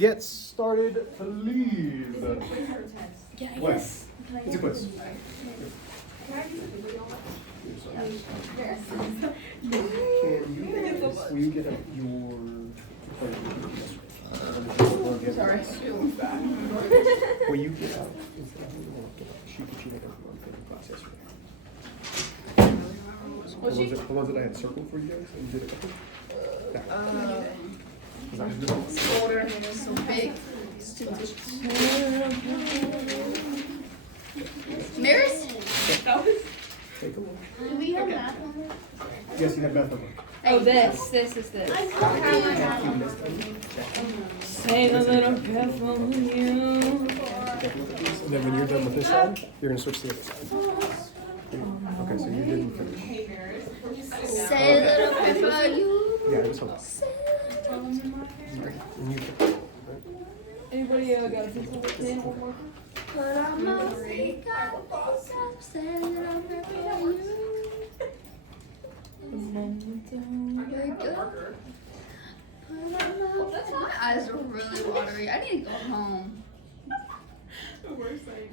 get started, please? Yeah, I What? guess. It's a quiz. Will you get up your... Sorry. Will you get out? She could cheat the process. The ones that I had circled for you guys, and you did a couple? Older, so big. Mirrors? Take a look. Do we have math homework? Yes, you have math homework. Oh, this is this. I don't have my math You homework. missed them. Say a little careful you. Take a look at these, and then when you're done with this side, you're gonna switch to the other side. Okay, so you didn't finish. Say a little bit for you. Yeah, just hold on. And you Anybody got a pencil with me? Homework? Put on my makeup, say a little bit for you. Wake up. Put on my eyes are really watery. I need to go home.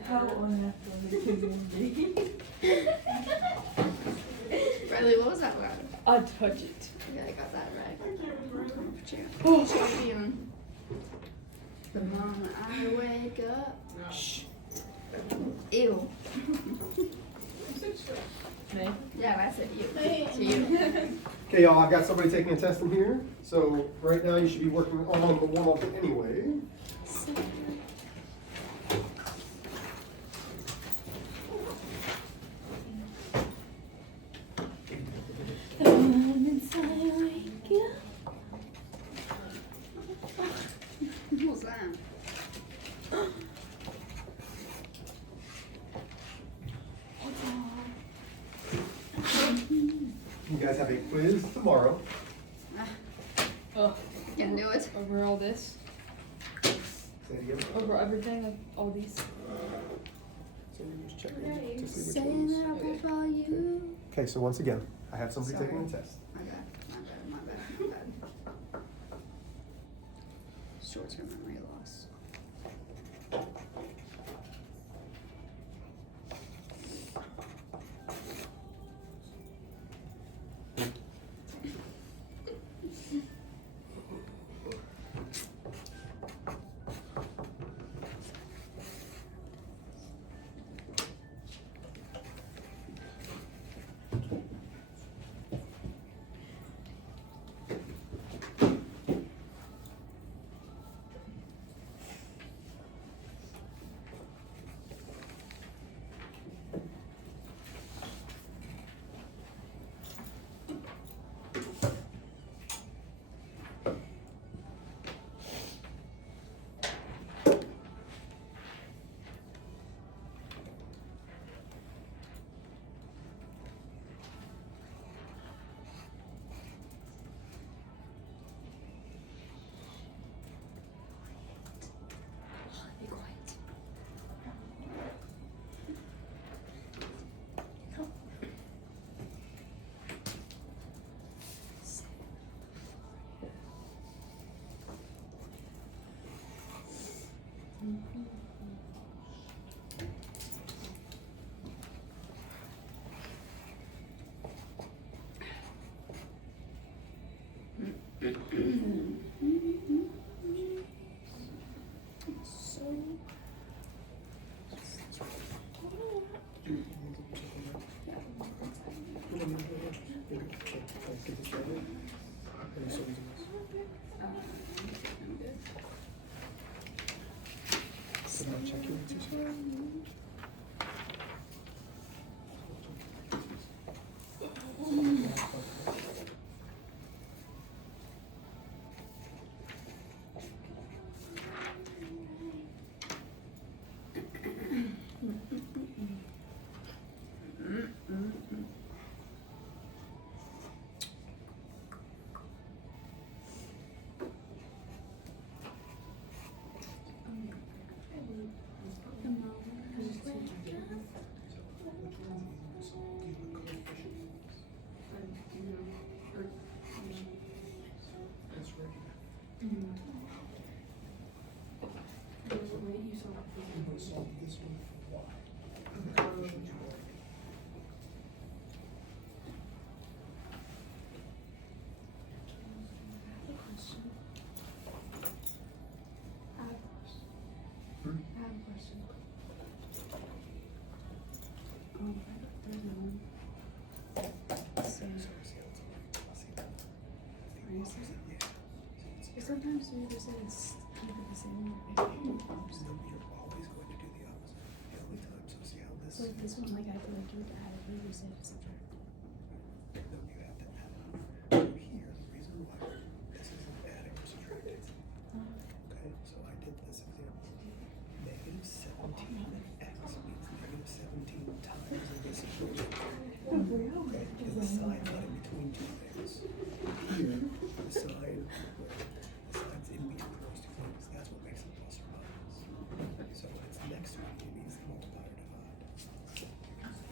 How unhappy can you be? Riley, what was that word? I'll touch it. Yeah, I got that right. Oh. Champion. The moment I wake up. Shh. Ew. Me? Yeah, I said ew. To you. Okay, y'all, I've got somebody taking a test in here. So right now you should be working on the warm-up anyway. The moment I wake up. What was that? You guys have a quiz tomorrow. Oh, Can do it. over all this. Say it again. Over everything, like all these. So you just check it to see which Saying ones. that I'll be for you. Okay, so once again, I have somebody Sorry. taking a test. My bad, my bad, my bad, my bad. Short-term memory loss. Be quiet. Check your answers. The moment to solve this one for y. Sometimes we just say it's keep it the same. No, you're always going to do the opposite. The only time, so see how this. So like this one, like I feel like you would add it, but you said subtract. No, you have to add it. Here, the reason why this isn't adding or subtracting. Okay, so I did this example. Negative 17 x means negative 17 times this equation. Okay, because the sign not in between two things. Here, the sign, the sign's in between those two things. That's what makes it plus or minus. So when it's next to it, it means the multiply or divide.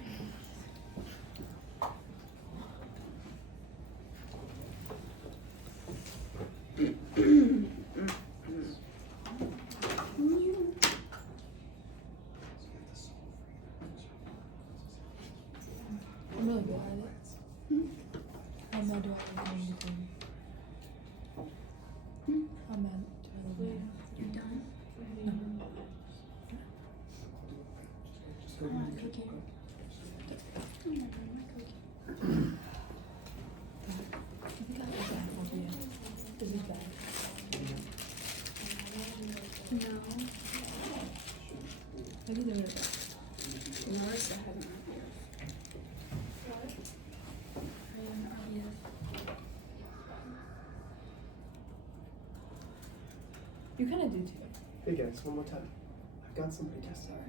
I'm really good at it. I'm not doing anything. I'm not doing anything. You're done? Just go I'm not ahead and cooking. I think I have that one, yeah. This is bad. No. I think they're gonna Marissa had an idea. I had an idea. You kind of do too. Hey guys, one more time. I've got somebody testing. Sorry.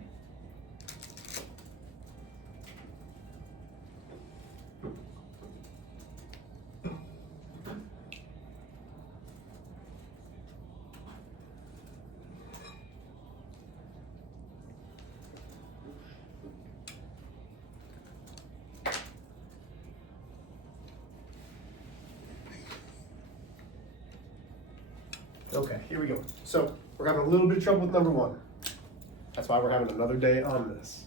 Okay, here we go. So we're having a little bit of trouble with number one. That's why we're having another day on this.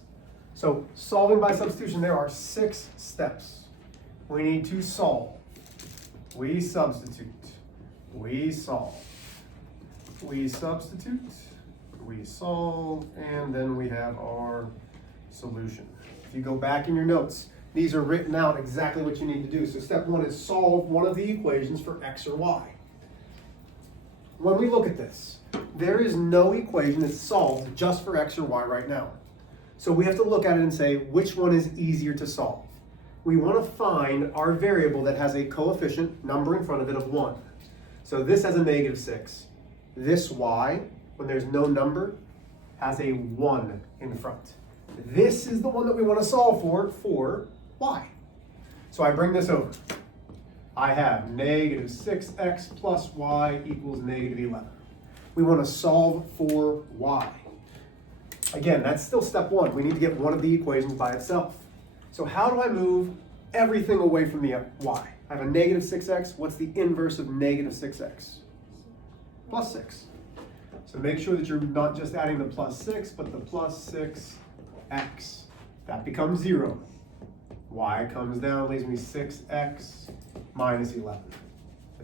So solving by substitution, there are 6 steps. We need to solve. We substitute. We solve. We substitute. We solve. And then we have our solution. If you go back in your notes, these are written out exactly what you need to do. So step 1 is solve one of the equations for x or y. When we look at this, there is no equation that's solved just for x or y right now. So we have to look at it and say, which one is easier to solve? We want to find our variable that has a coefficient number in front of it of 1. So this has a negative 6. This y, when there's no number, has a 1 in front. This is the one that we want to solve for y. So I bring this over. I have negative 6x plus y equals negative 11. We want to solve for y. Again, that's still step 1. We need to get one of the equations by itself. So how do I move everything away from the y? I have a negative 6x. What's the inverse of negative 6x? Plus 6. So make sure that you're not just adding the plus 6, but the plus 6x. That becomes 0. Y comes down, leaves me 6x minus 11.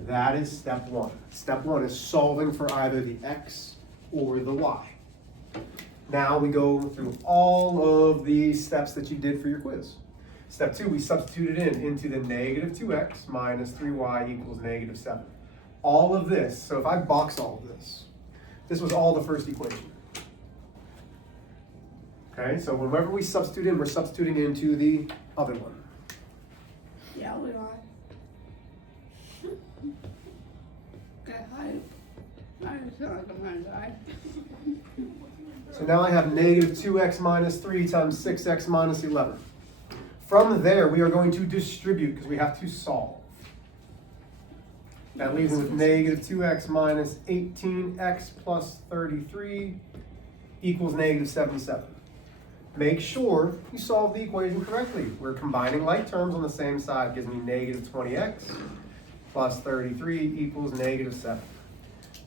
That is step 1. Step 1 is solving for either the x or the y. Now we go through all of the steps that you did for your quiz. Step 2, we substituted into the negative 2x minus 3y equals negative 7. All of this, so if I box all of this, this was all the first equation. Okay, so whenever we substitute in, we're substituting into the other one. Yeah, we are. Okay, I just feel like I'm gonna die. So now I have negative 2x minus 3 times 6x minus 11. From there, we are going to distribute because we have to solve. That leaves me with negative 2x minus 18x plus 33 equals negative 77. Make sure you solve the equation correctly. We're combining like terms on the same side. Gives me negative 20x plus 33 equals negative 7.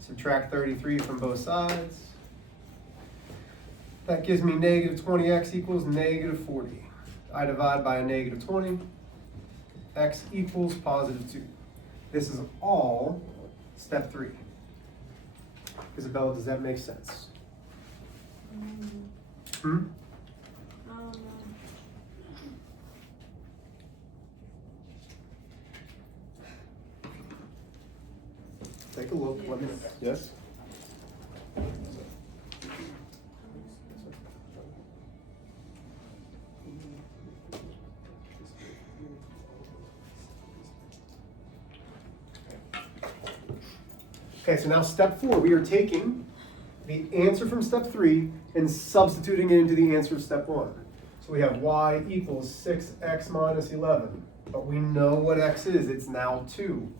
Subtract 33 from both sides. That gives me negative 20x equals negative 40. I divide by a negative 20. X equals positive 2. This is all step 3. Isabella, does that make sense? Hmm? Take a look. Let me know. Yes? Okay, so now step 4, we are taking the answer from step 3 and substituting it into the answer of step 1. So we have y equals 6x minus 11, but we know what x is, it's now 2.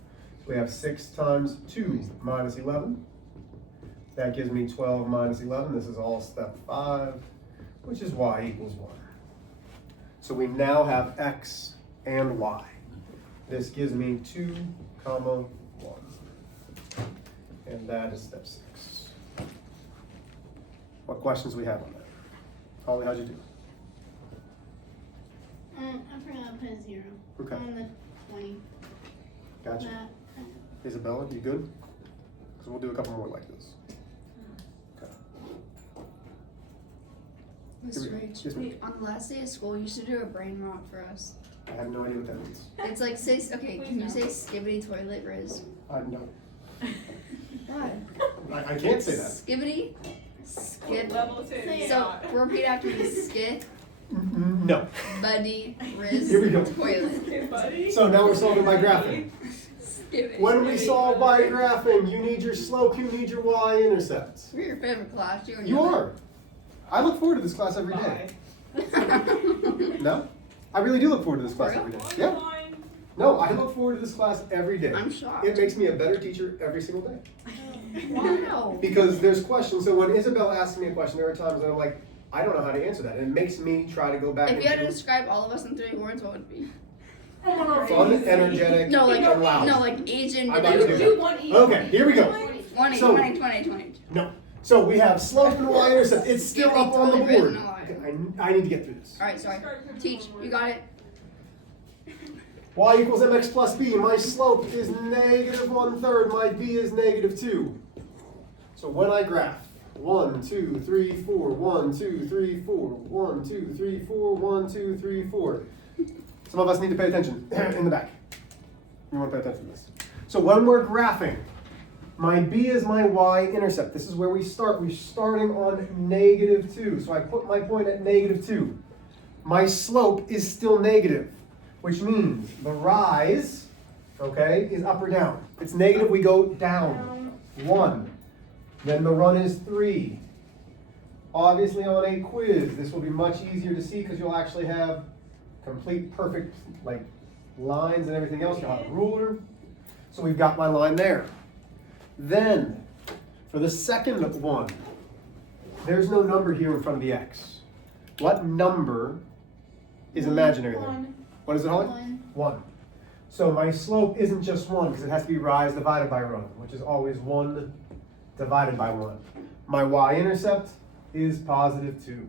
So we have 6 times 2 minus 11. That gives me 12 minus 11, this is all step 5, which is y equals 1. So we now have x and y. This gives me 2, comma, 1. And that is step 6. What questions we have on that? Holly, how'd you do? I forgot to put a 0 Okay. on the 20. Gotcha. That, Isabella, you good? Because we'll do a couple more like this. Okay. Mr. Here we go. H, Yes, ma'am. wait, on the last day of school, you should do a brain rot for us. I have no idea what that means. It's like, can you say skibbity toilet riz? No. Why? I can't say that. Skibbity? Skip. Level 2. So, repeat after me. Skip, No. buddy, riz, Here we go. toilet. Okay, buddy. So now we're solving by graphing. Skibbity. When we solve by graphing, you need your slope, you need your y-intercepts. We're your favorite class. You are. I look forward to this class every day. Bye. No? I really do look forward to this class For every day. On Yeah. the line. No, I look forward to this class every day. I'm shocked. It makes me a better teacher every single day. Wow. Because there's questions. So when Isabel asks me a question, there are times that I'm like, I don't know how to answer that. And it makes me try to go back If you had to and describe all of us in 3 words, what would it be? fun, energetic, No, like and loud. no, like agent. I'm not gonna do that. One each. Okay, here we go. 20, So- 20. No. So we have slope and y-intercept. It's still up on the Totally board. written a I need to get through this. Alright, sorry. Teach, you got it? Y equals mx plus b. My slope is negative 1/3. My b is negative 2. So when I graph 1, 2, 3, 4, 1, 2, 3, 4, 1, 2, 3, 4, 1, 2, 3, 4. Some of us need to pay attention in the back. You want to pay attention to this. So when we're graphing, my b is my y-intercept. This is where we start. We're starting on negative 2. So I put my point at negative 2. My slope is still negative, which means the rise, okay, is up or down. If it's negative, we go down 1. Then the run is 3. Obviously on a quiz, this will be much easier to see because you'll actually have complete perfect like lines and everything else. You'll have a ruler. So we've got my line there. Then, for the second one, there's no number here in front of the x. What number is imaginary there? 1. What is it, Holly? 1. 1. So my slope isn't just 1 because it has to be rise divided by run, which is always 1 divided by 1. My y-intercept is positive 2.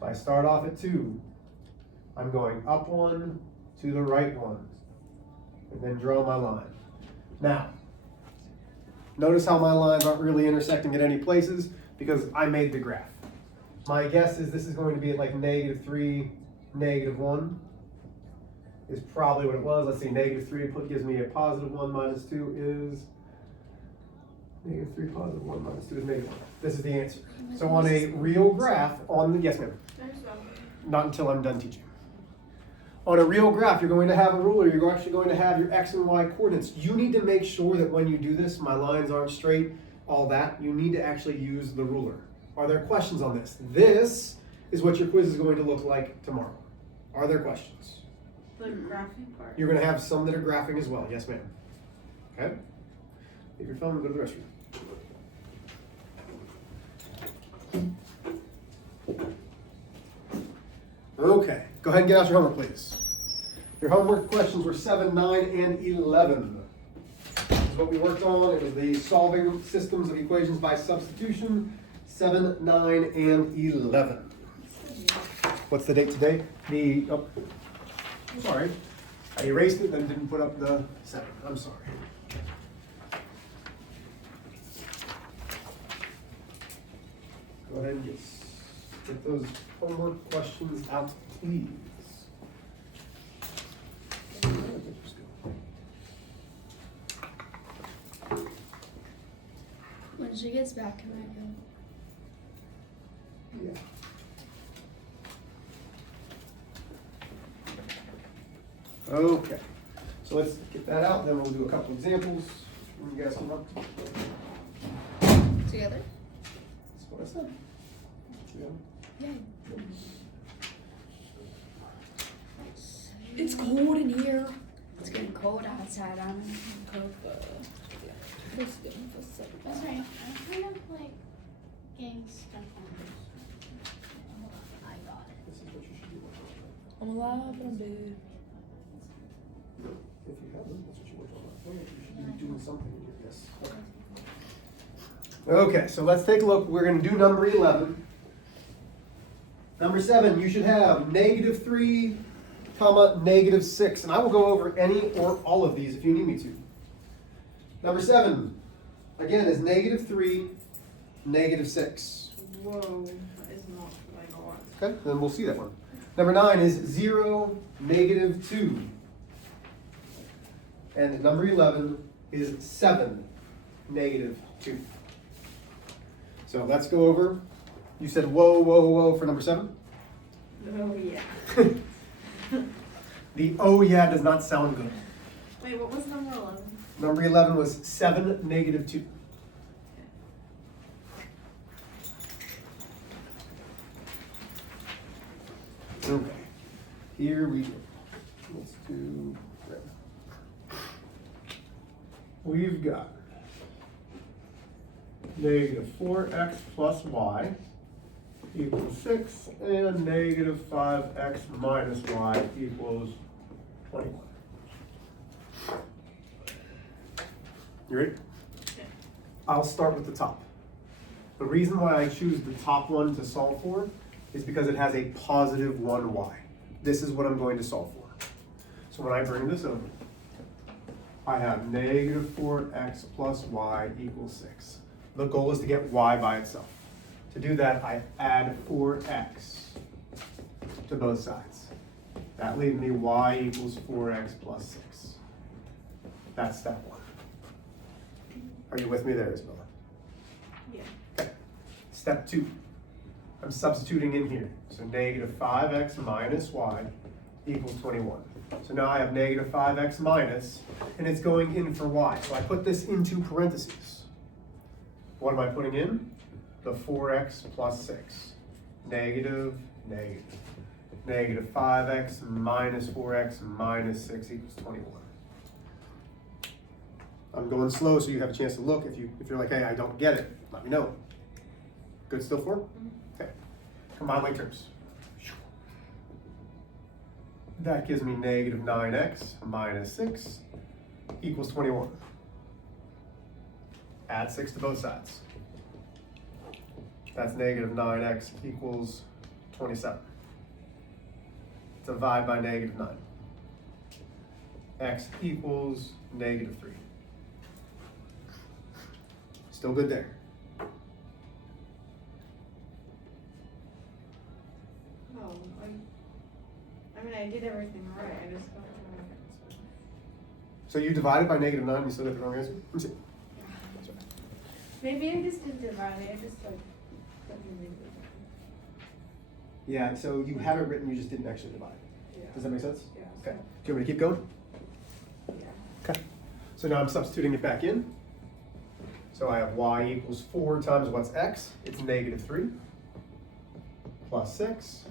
So I start off at 2. I'm going up 1 to the right 1, and then draw my line. Now, notice how my lines aren't really intersecting at any places because I made the graph. My guess is this is going to be at like negative 3, negative 1 is probably what it was. Let's see, negative 3 gives me a positive 1 minus 2 is negative 3 positive 1 minus 2 is negative 1. This is the answer. So on a real graph, yes ma'am, not until I'm done teaching. On a real graph, you're going to have a ruler. You're actually going to have your x and y coordinates. You need to make sure that when you do this, my lines aren't straight, all that. You need to actually use the ruler. Are there questions on this? This is what your quiz is going to look like tomorrow. Are there questions? The graphing part. You're going to have some that are graphing as well. Yes, ma'am. Okay? Leave your phone and go to the restroom. Okay, go ahead and get out your homework, please. Your homework questions were 7, 9, and 11. This is what we worked on. It was the solving systems of equations by substitution. 7, 9, and 11. What's the date today? Sorry. I erased it and didn't put up the 7. I'm sorry. Go ahead and just get those homework questions out, please. When she gets back, can I go? Yeah. Okay, so let's get that out, then we'll do a couple examples. You guys come up. Together? That's what I said. Together. Yeah. It's cold in here. It's getting cold outside. I'm Cold, It's getting for That's 7. right. I'm kind of like getting stuck on this. I got it. This is what you should be working on. I'm alive, but I'm dead. If you haven't, that's what you worked on. You should be doing something with this. Okay, so let's take a look. We're going to do number 11. Number 7, you should have -3, -6. And I will go over any or all of these if you need me to. Number 7, again, is -3, -6. Whoa, that is not what I got. Okay, then we'll see that one. Number 9 is 0, -2. And number 11 is 7, -2. So let's go over. You said whoa, whoa, whoa for number 7? Oh yeah. The oh yeah does not sound good. Wait, what was number 11? Number 11 was 7, -2. Okay, here we go. Let's do red. We've got -4x plus y equals 6 and -5x minus y equals 21. You ready? I'll start with the top. The reason why I choose the top one to solve for is because it has a positive 1y. This is what I'm going to solve for. So when I bring this over, I have -4x plus y equals 6. The goal is to get y by itself. To do that, I add 4x to both sides. That leaves me y equals 4x plus 6. That's step 1. Are you with me there, Isabella? Yeah. Okay. Step 2. I'm substituting in here. So -5x minus y equals 21. So now I have -5x minus, and it's going in for y. So I put this into parentheses. What am I putting in? The 4x plus 6. Negative, negative. -5x minus 4x minus 6 equals 21. I'm going slow so you have a chance to look. If you're like, hey, I don't get it, let me know. Good still for? Okay. Combine like terms. That gives me -9x minus 6 equals 21. Add 6 to both sides. That's -9x equals 27. Divide by -9. X equals -3. Still good there. Oh, I mean, I did everything right. I just got the wrong answer. So you divided by -9 and you still got the wrong answer? Let me see. Maybe I just didn't divide it. I just like put the negative. Yeah, so you have it written, you just didn't actually divide. Yeah. Does that make sense? Yeah. Okay. Do you want me to keep going? Yeah. Okay. So now I'm substituting it back in. So I have y equals 4 times what's x? It's -3 plus 6.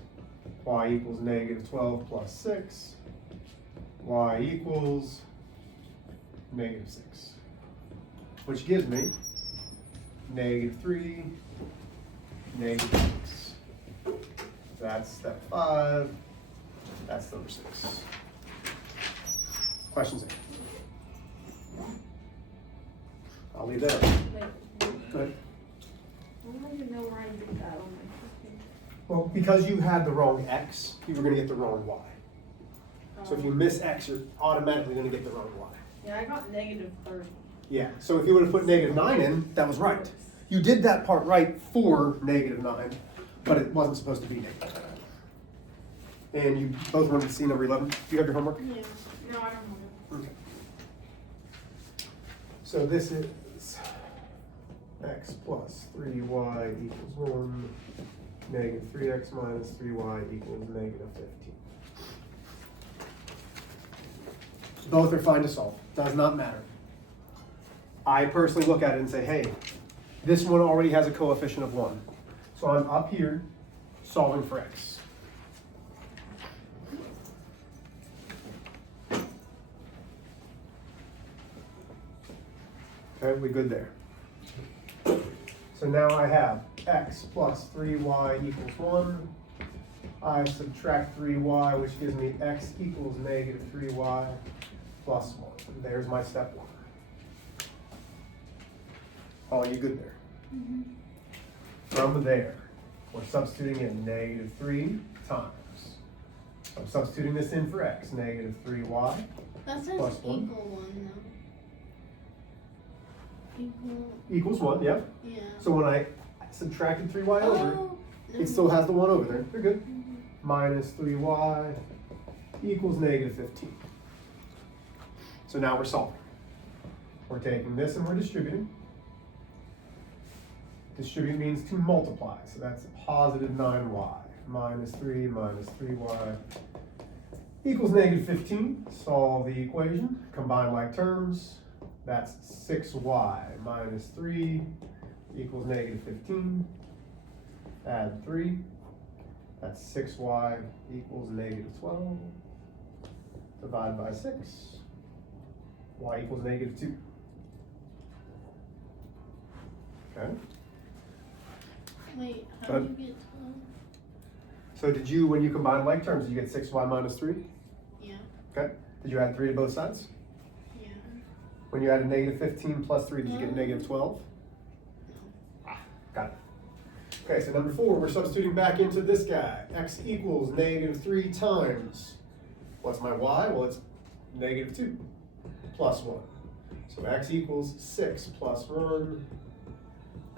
Y equals -12 plus 6. Y equals -6. Which gives me -3, -6. That's step 5. That's number 6. Questions? I'll leave that up. Wait, Go ahead. what don't even know where I did that on my first page. Well, because you had the wrong x, you were gonna get the wrong y. So if you miss x, you're automatically gonna get the wrong y. Yeah, I got negative 30. Yeah, so if you would have put -9 in, that was right. You did that part right for -9, but it wasn't supposed to be negative. And you both wanted to see number 11. Do you have your homework? Yeah. No, I don't know. Okay. So this is x plus 3y equals 1, negative 3x minus 3y equals negative 15. Both are fine to solve, does not matter. I personally look at it and say, hey, this one already has a coefficient of 1. So I'm up here solving for x. Okay, we good there. So now I have x plus 3y equals 1. I subtract 3y, which gives me x equals negative 3y plus 1. And there's my step 1. All you good there? Mm-hmm. From there, we're substituting in negative 3 times. I'm substituting this in for x, negative 3y. That says Plus one. equal 1 though. Equal. Equals 1, yep. Yeah. So when I subtracted 3y over, Oh, it still has the 1 over there. You're good. Mhm. Minus 3y equals negative 15. So now we're solving. We're taking this and we're distributing. Distribute means to multiply, so that's positive 9y. Minus 3 minus 3y equals negative 15. Solve the equation. Combine like terms. That's 6y minus 3 equals negative 15. Add 3. That's 6y equals negative 12. Divide by 6. Y equals negative 2. Okay. Wait, Go how ahead. did you get 12? So did you, when you combine like terms, did you get 6y minus 3? Yeah. Okay. Did you add 3 to both sides? Yeah. When you added negative 15 plus 3, did you get negative 12? No. Got it. Okay, so number 4, we're substituting back into this guy. X equals negative 3 times. What's my y? Well, it's negative 2 plus 1. So x equals 6 plus 1.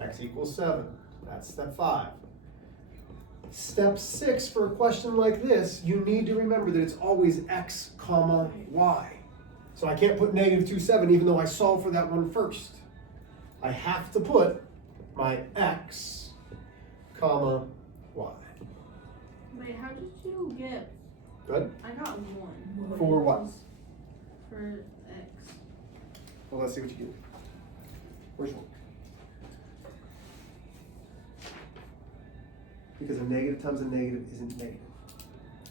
X equals 7. That's step 5. Step 6, for a question like this, you need to remember that it's always x comma y. So I can't put negative 2, 7 even though I solved for that one first. I have to put my x comma y. Wait, how did you get? Good? I got 1. For what? For x. Well, let's see what you get. Which one? Because a negative times a negative isn't negative.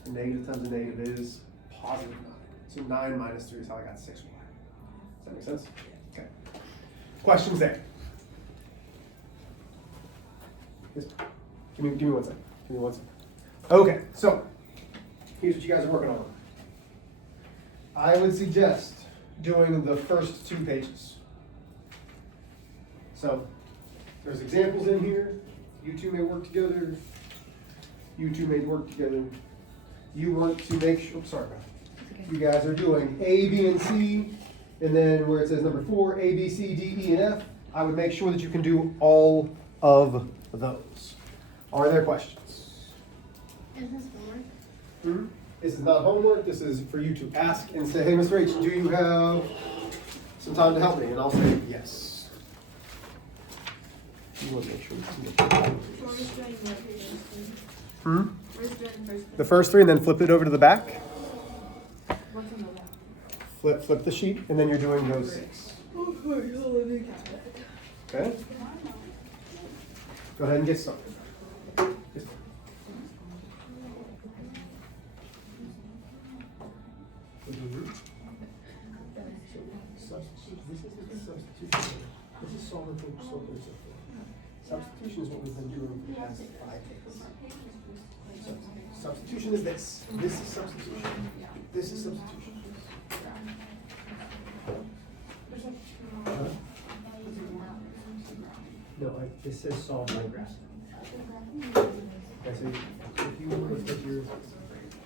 A negative times a negative is positive 9. So 9 minus 3 is how I got 6y. Does that make sense? Okay. Questions there? Yes. Give me 1 second. Give me 1 second. Okay, so here's what you guys are working on. I would suggest doing the first 2 pages. So there's examples in here. You two may work together. You two may work together. You want to make sure, sorry, you guys are doing A, B, and C, and then where it says number 4, A, B, C, D, E, and F, I would make sure that you can do all of those. Are there questions? Is this homework? This is not homework. This is for you to ask and say, hey, Mr. H, do you have some time to help me? And I'll say yes. You want to make sure you can get We're just doing what you're just doing. We're just doing first. the first 3 and then flip it over to the back. What's in the back? Flip the sheet, and then you're doing those 6. Okay? Go ahead and get started. Yes. This is solving for substitution is what we've been doing for the past 5 days. Substitution is this. This is substitution. This is substitution. No, This says solve by graph. Okay, so if you look at your,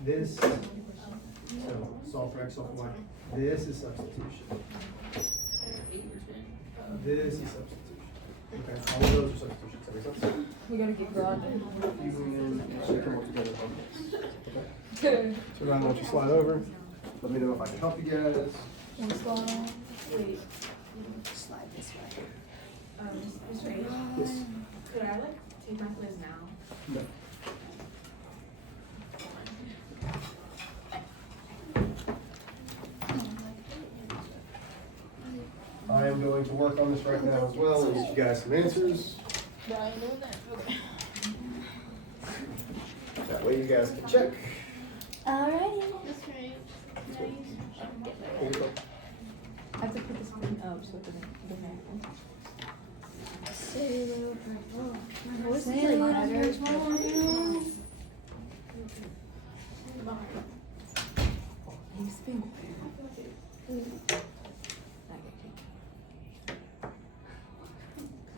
this, so solve for x, solve for y, this is substitution. This is substitution. Okay, all of those are substitutions, that makes sense? We gotta get grounded. Fusing in, so you can work together on this. Okay. So now I want you to slide over. Let me know if I can help you guys. What's going on? Wait, Slide this way. Mr. H, Yes. could I like take my quiz now? No. I am going to work on this right now as well, and get you guys some answers. Yeah, I know that. Okay. That way you guys can check. Alrighty. Mr. H, can I use Here you go. I have to put the screen up so it doesn't happen. Sailor purple. My voice is Sailor like better. purple. You spin.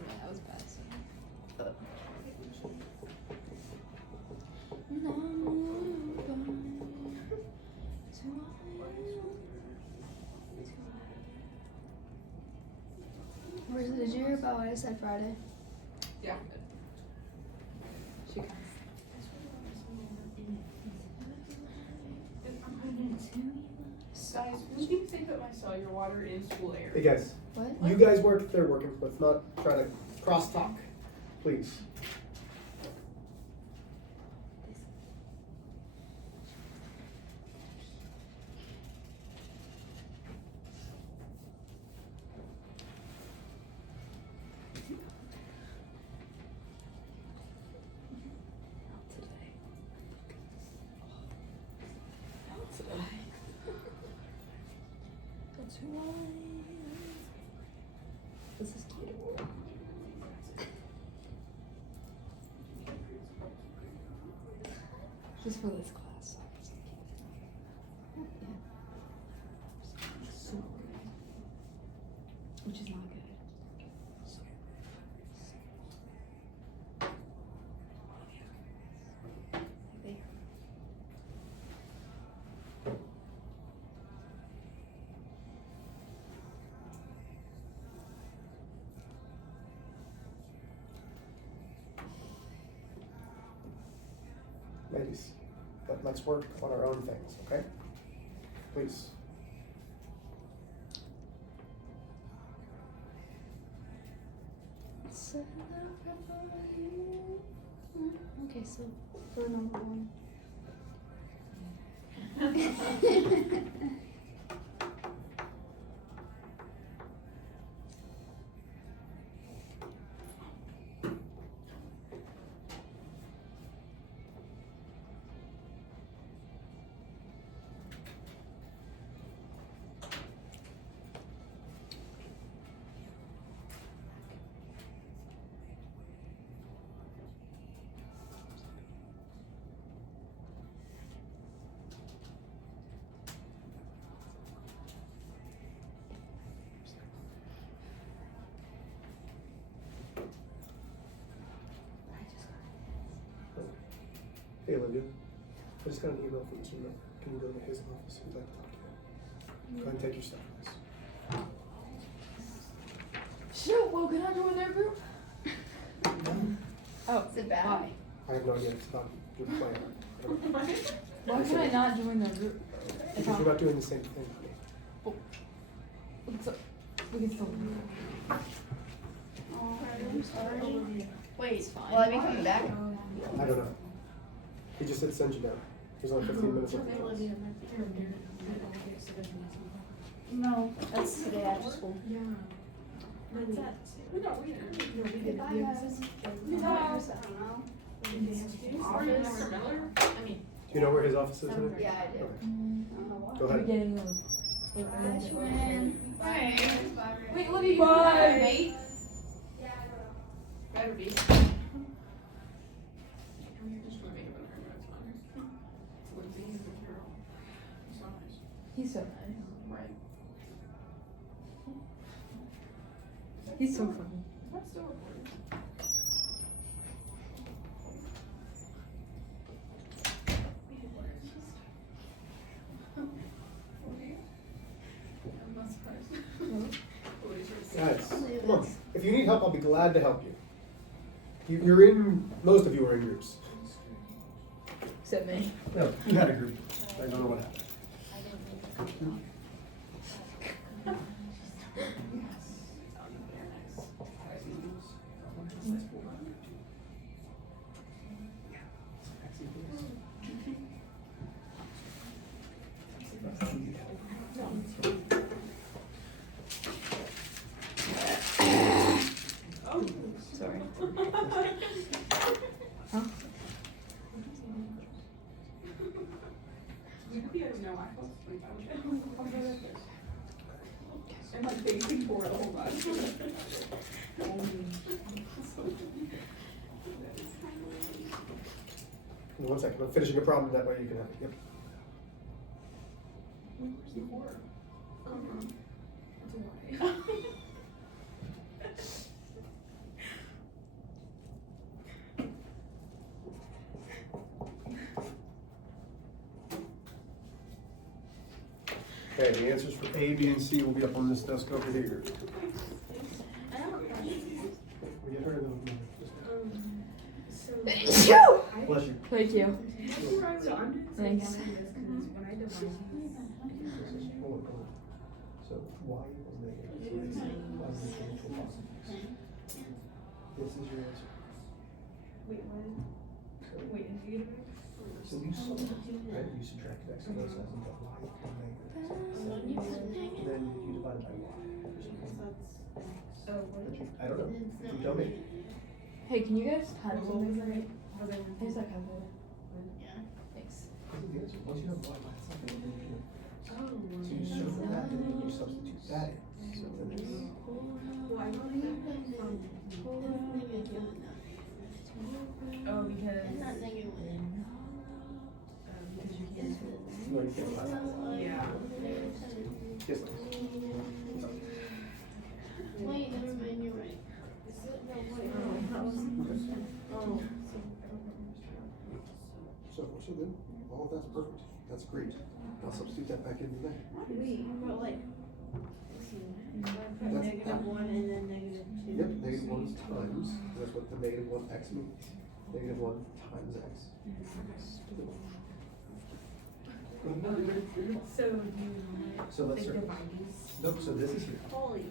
That was bad. Did you hear about what I said Friday? Yeah. She comes. Guys, who do you think put my cellular water in school air? Hey guys, What? you guys work, they're working. Let's not try to cross talk, please. That's right. This is cute. Just for this class. So good. Which is not good. Like there. Ladies, let's work on our own things, okay? Please. Okay, so for number one. Hey Olivia, I just got an email from Mr. Miller. Can you go to his office? He'd like to talk to you. Go ahead and take your stuff, please. Shoot, well, can I join their group? Oh, Is it bad? why? I have no idea. It's not your plan. I don't know. Why can I not join their group? Because we're not doing the same thing. We can still. Oh, I'm sorry. Wait, It's fine. will I be coming back? I don't know. He just said send you down. There's only 15 minutes left. No, that's today after school. What's that? Goodbye, guys. I don't know. Office. Do you know where his office is? Honey? Yeah, I do. Okay. Go We're ahead. getting them. Bye, Sharon. Bye. Wait, Olivia, you Bye. mate? Better be. He's so nice. Right. He's so funny. That's still recording. help, I'll be glad to help you. You're in, most of you are in groups. Except me. No, you had a group. I don't know what happened. Sorry. Huh? I'm like waiting for it a whole lot. One second, I'm finishing a problem, that way you can have it. Yep. Where's the four? That's a lie. Okay, the answers for A, B, and C will be up on this desk over here. I have a question. We get her in the- Bless you. Thank you. So I'm doing Thanks. this because when I divide Hold on. So y equals negative. So they say y is equal to positive. This is your answer. wait, what? So, Wait, negative? so you solve it, right? You subtract x on both sides and get y equal to negative. And then you divide it by y. Oh, what? But I don't know. You tell me. Hey, can you guys type something for me? Was I Here's that calculator. Thanks. This is the answer. Once you have y, that's not going to be here. Oh, So you circle that and then you substitute that in. So then it's. well, I don't think that from. Oh, because. Because you can't. No, you can't divide that. Yeah. Yes, please. Wait, never mind, you're right. Oh. So then, all of that's perfect. That's great. I'll substitute that back into there. Wait, but like. That's- Negative 1 and then negative 2. Yep, negative 1 is times, that's what the negative 1x means. Negative 1 times x. So you. So let's like start. divide these. Nope, so this is here. Holy.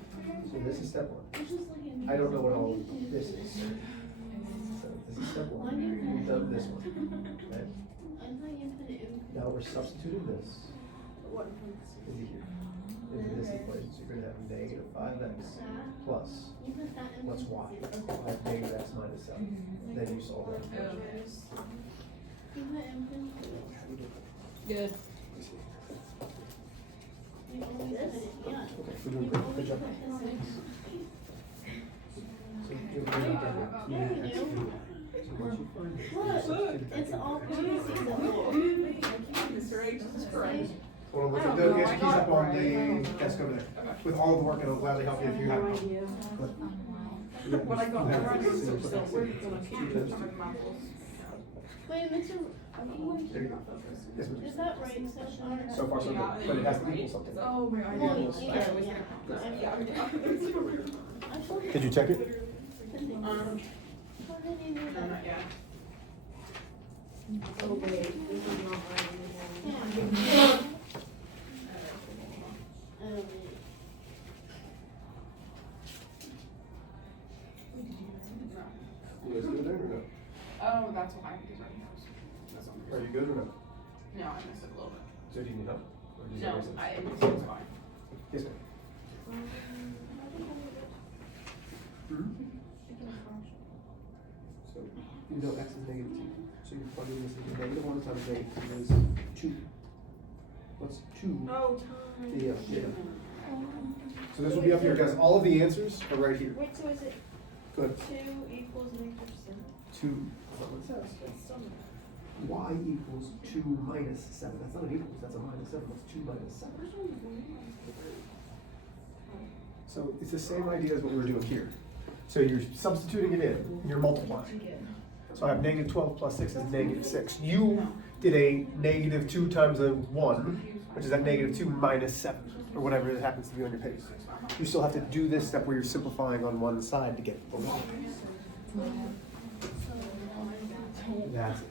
So this is step 1. I'm just looking. I don't know what all this is. So this is step 1. We've done this one. Okay? I thought you put it in. Now we're substituting this What? into here. Into this equation. So you're gonna have negative 5x plus, You put that in. what's y? Negative x minus 7. Then you solve that equation. You put infinite. Good. You only put it, yeah. Okay, we're doing great. Good job. So you're going to get x cubed. So once you find it, you substitute it back It's in. all parentheses at all. This right? This is correct. Hold on, I what's don't it? know, Get I your keys got up it on right. the desk over there. With all the work, and I'll gladly help you if you have it. But I got You the have right it. answer, So so put we're that gonna in. keep Two times talking two. about apples. Wait, Mr. There you go. Yes, ma'am. Is that right section? So far, so good, but it has to equal something. Oh my god. Well, Yeah. I told you. Did you check it? How did you do that? Not yet. Oh, wait, this is not right anymore. Yeah. Oh, You guys good there or no? Oh, that's why, because right now, that's what Are you good or no? No, I missed it a little bit. So do you need help? Or does No, that make sense? it's fine. Yes, ma'am. So you know x is negative 2. So you're plugging this into negative 1 times negative 2 is 2. What's 2? Oh, time. Yeah. So this will be up here, guys. All of the answers are right here. Wait, so is it Good. 2 equals negative 7? 2. That's not what it says. It's still not. Y equals 2 minus 7. That's not an equals, that's a minus 7. What's 2 minus 7? So it's the same idea as what we were doing here. So you're substituting it in, and you're multiplying. So I have negative 12 plus 6 is negative 6. You did a negative 2 times a 1, which is at negative 2 minus 7, or whatever it happens to be on your page. You still have to do this step where you're simplifying on one side to get the 1. That's it.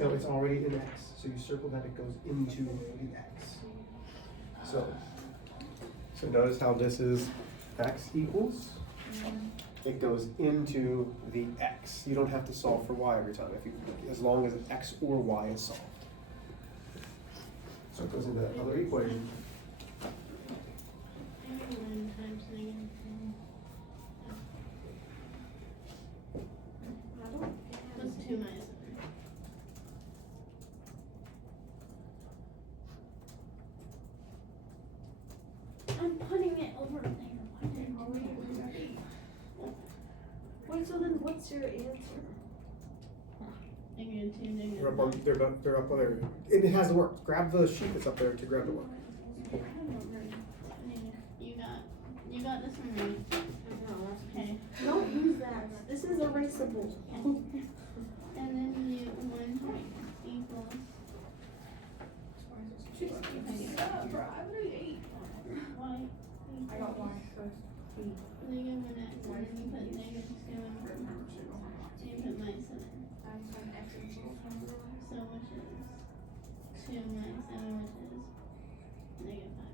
No, it's already in X. So you circle that, it goes into the X. So notice how this is X equals. It goes into the X. You don't have to solve for Y every time, as long as X or Y is solved. So it goes into that other equation. What's 2 minus 7? I'm putting it over there. Wait, so then what's your answer? Negative 2, negative They're up 5. on, they're up on there. And it has the work. Grab the sheet that's up there to grab the work. You got this one right. Okay. Don't use that. This is erasable. And then you 1 equals. Y. I got Y first. Negative 1x, and then you put negative 2 and so you put minus 7. So which is 2 minus 7, which is negative 5.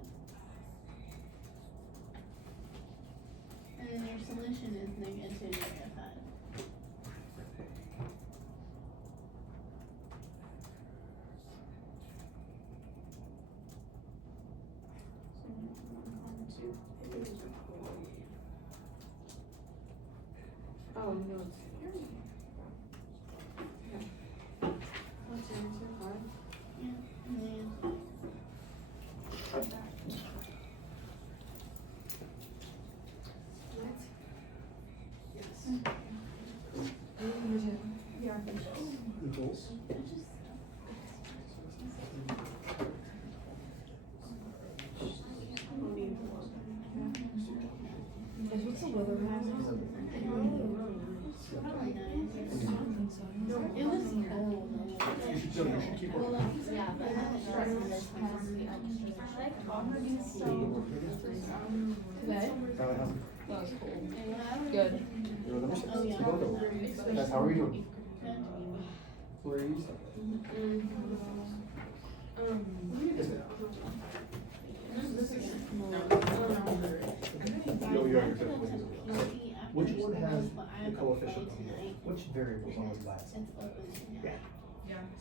And then your solution is negative 2, negative 5. Oh, no, it's here. What's your answer? 5? Yeah, and then Equals. What's the weather hazard? probably nice. It was cold. You should keep Well, working. yeah, but I haven't tried this Today? Tyler, how's it? That was cool. And when I was Good. You're number 6. Oh, yeah. Keep on going. That's how are you doing? good. Where are you stuck? Yes, ma'am. No, you are. Which one has the coefficient on it? Which variable is on the last? It's open. Yeah.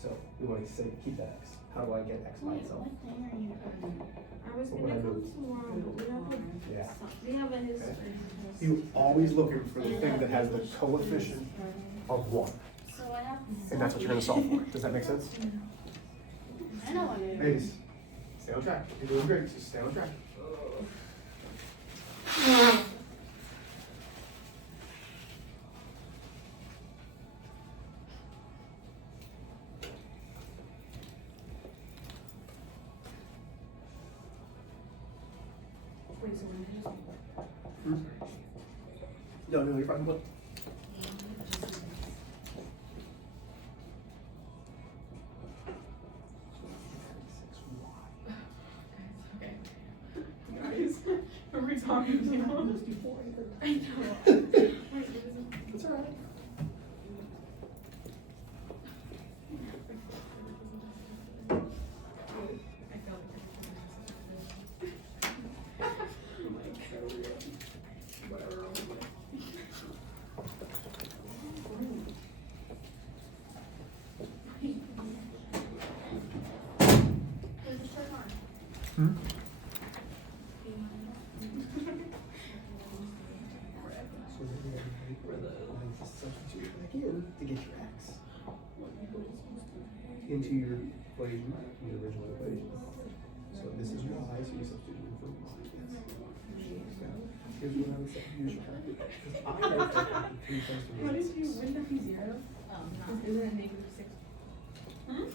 So we want to say keep that X. How do I get X by Wait, itself? what day are you on? I was What gonna I come do. tomorrow, but Yeah. we have a history. You always looking for the thing that has the coefficient of 1. So I have. And that's what you're going to solve for. Does that make sense? I know what it is. Ladies, stay on track. You're doing great. Just stay on track. No, you're fine. What? Guys, are we talking to you? I know. It's all right. Hmm? So then we have to substitute back in to get your X into your equation, your original equation. So this is Y, so you substitute in for Y. Yes. Here's what I would substitute for. Because I know that the 3 times 3 What is did you, 6. wouldn't that be 0? Is it a negative 6? Hmm?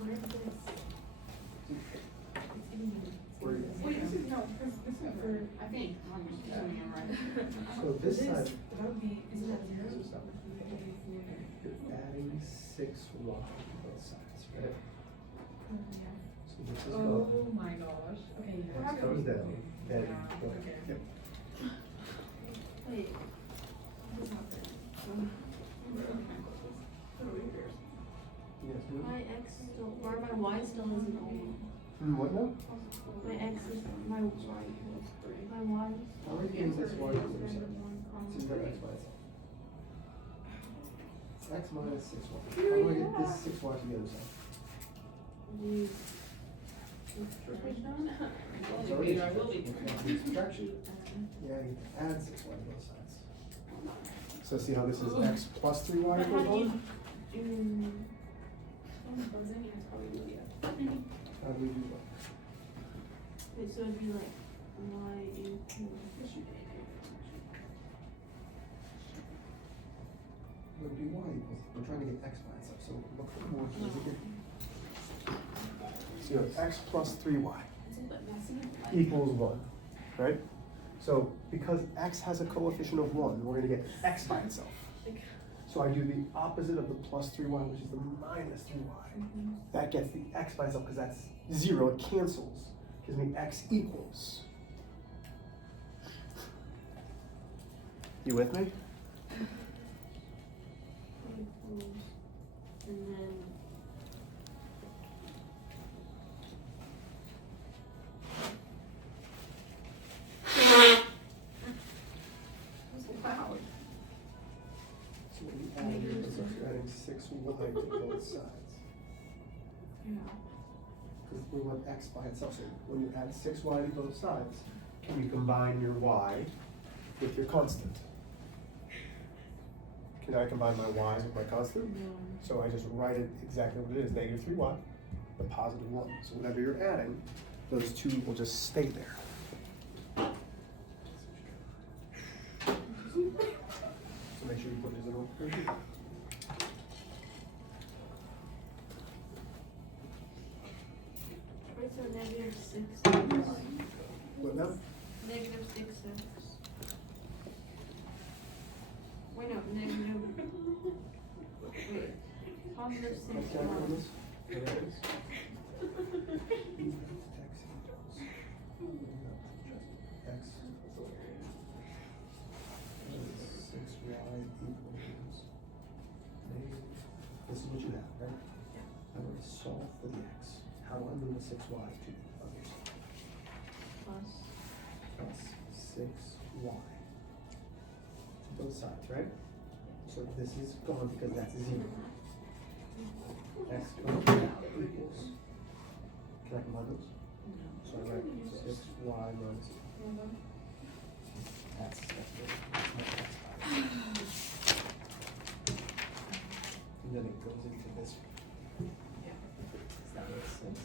What if this? It's in Where are you? Wait, this is, no, this is for, I think. pretending I'm right. So this side, That would be, isn't that zero? you're adding 6y to both sides, right? So this is going, Oh my gosh. Okay, this yeah. goes down, then, Yeah, okay, okay. yep. Wait. Yes, good. My x still, or my y still isn't old. What now? My x is, my y equals 3. My y is. How many games is y to the other side? So you got x by itself. X minus 6y. How do I get this 6y to the other side? It's already subtraction. Yeah, you add 6y to both sides. So see how this is x plus 3y But how equals do 1? you, How do we do that? wait, so it'd be like y equals. It would be y equals, we're trying to get x by itself, so look for more here. So you have x plus 3y equals 1, right? So because x has a coefficient of 1, we're going to get x by itself. So I do the opposite of the plus 3y, which is the minus 3y. That gets the x by itself because that's 0, it cancels. Gives me x equals. You with me? Equals, and then. So what you add here is you're adding 6y to both sides. Because we want x by itself. So when you add 6y to both sides, can you combine your y with your constant? Can I combine my y with my constant? So I just write it exactly what it is, negative 3y, the positive 1. So whenever you're adding, those two will just stay there. So make sure you put it in order. Wait, so negative 6. What now? Negative 6x. Wait, no, negative. Wait. Positive 6 What's that on y. this? There it is. X. 6y equals negative. This is what you have, right? I'm going to solve for the x. How do I move the 6y to the other side? Plus. Plus 6y. To both sides, right? So this is gone because that's 0. X comes down equals. Can I combine those? So I write 6y minus. That's good. That's my x by. And then it goes into this. Does that make sense?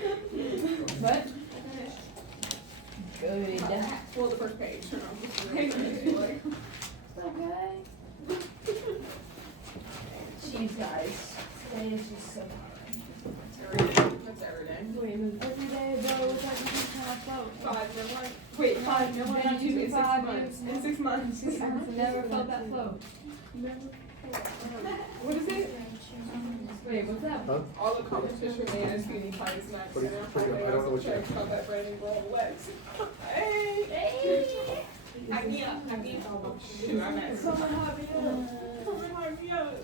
What? Good. Well, the first page. Okay. Jeez, guys. Today is just so hard. That's every day. Wait, every day, though, it's like you kind of float. 5 no one. Wait, 5 no one. Yeah, You in 6 5 months. years. In 6 months. I've never felt that float. What is it? Wait, what's that? Huh? All the competition man is feeling ties max What do and you- I'm what do you- I don't know what you- checks about that brand new roll legs. Hey! I get up. Shoot, I'm at. Someone help me out. Someone hype me up.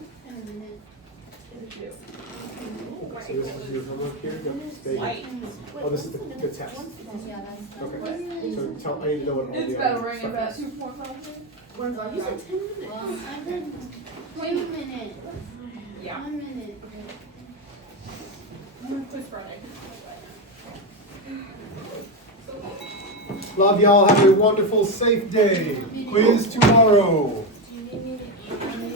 So this is your homework here? Yep. There you go. White. Oh, this is the test. Yeah, that's. Okay. So tell, I need to know what all the It's other bell ringing stuff about is. 2.5. When's that? You said 10 minutes. Well, I've been 2 minutes. Yeah. 1 minute. It's Friday. Love y'all. Have a wonderful, safe day. Quiz tomorrow.